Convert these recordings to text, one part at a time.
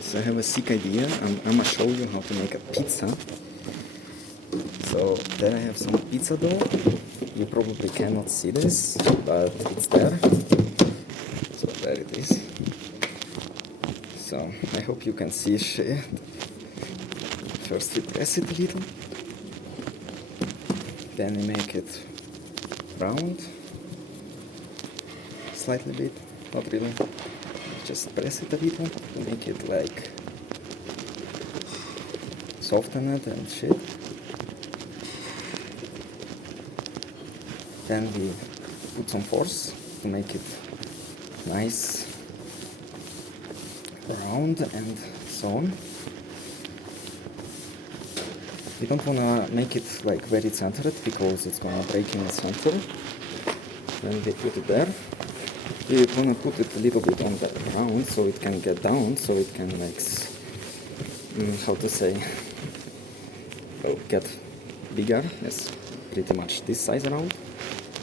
So I have a sick idea. I'm gonna show you how to make a pizza. So there I have some pizza dough. You probably cannot see this, but it's there. So there it is. So I hope you can see it. First we press it a little. Then we make it round. Slightly bit, not really. Just press it a little to make it like soften it and shit. Then we put some force to make it nice, round and so on. We don't wanna make it like very centered because it's gonna break in the center. Then we put it there. We wanna put it a little bit on the ground so it can get down, so it can like, how to say, well, get bigger. Yes, pretty much this size around.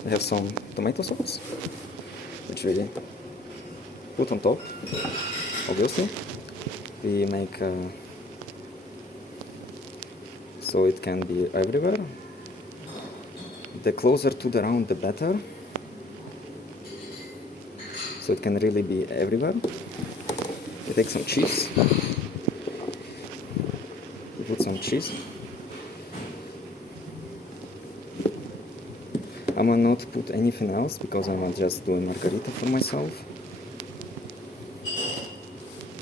We have some tomato sauce, which we put on top, obviously. We make so it can be everywhere. The closer to the round, the better. So it can really be everywhere. We take some cheese. We put some cheese. I'm gonna not put anything else because I'm not just doing margherita for myself.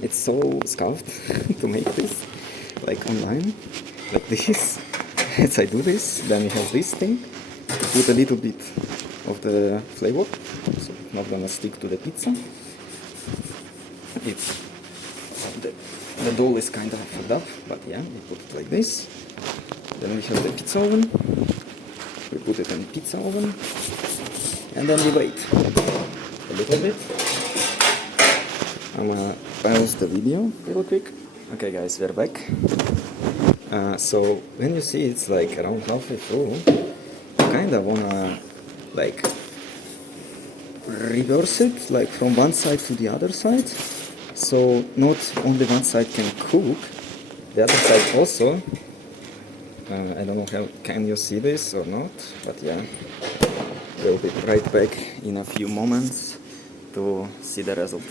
It's so scuffed to make this, like online, like this. As I do this, then we have this thing. Put a little bit of the flavor, so it's not gonna stick to the pizza. It's the dough is kind of fucked up, but yeah, we put it like this. Then we have the pizza oven. We put it in the pizza oven, and then we wait a little bit. I'm gonna pause the video real quick. Okay, guys, we're back. So when you see it's like around halfway through, you kind of wanna like reverse it, like from one side to the other side, so not only one side can cook, the other side also. I don't know how can you see this or not, but yeah, we'll be right back in a few moments to see the result.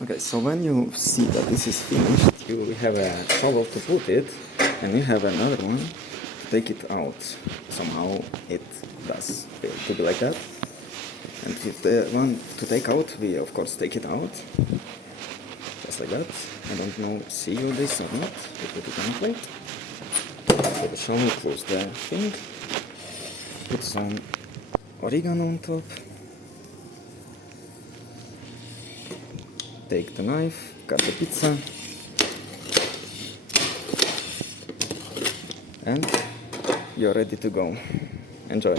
Okay, so when you see that this is finished, you have a towel to put it, and you have another one to take it out. Somehow it does feel to be like that. And with the one to take out, we of course take it out, just like that. I don't know, see you this or not. We put it on a plate. So shall we close the thing? Put some oregano on top. Take the knife, cut the pizza, and you're ready to go. Enjoy.